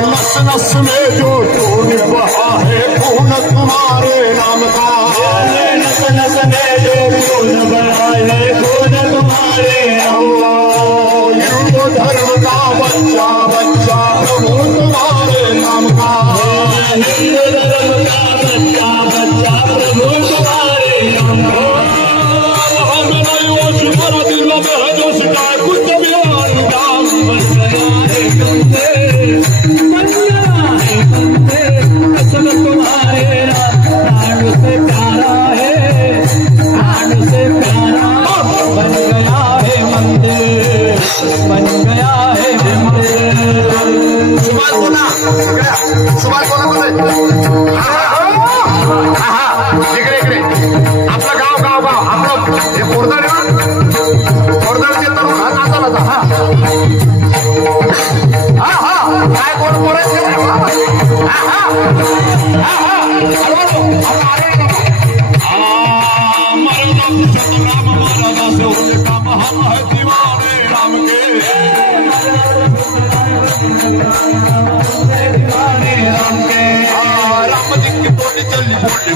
नस नस में जो खून बहा है खून तुम्हारे नाम का। नस नस में जो खून बहा है खून तुम्हारे नाम का। हिंदू धर्म का बच्चा बच्चा प्रभु तुम्हारे नाम का। हिंदू धर्म का बच्चा बच्चा प्रभु तुम्हारे नाम का। इकडे इकडे आपलं गाव गाव गाव आपलं हे कोरदाड आहे ना कोरदाडचे तरुण हा नाचाल आता हा हा हा काय कोण बोलायचं हा हा हा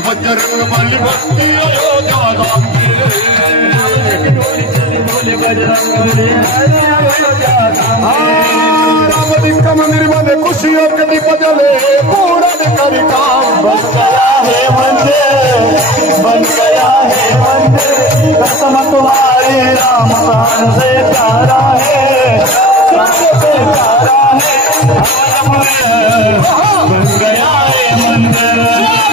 बजरंग बली भक्ति अयोध्या धाम के। राम जी का मंदिर बने खुशियों के दीप जले पूरा कर काम बन गया है मंदिर बन गया है मंदिर। कसम तुम्हारे राम प्राण से प्यारा है प्राण से प्यारा है बन गया है मंदिर।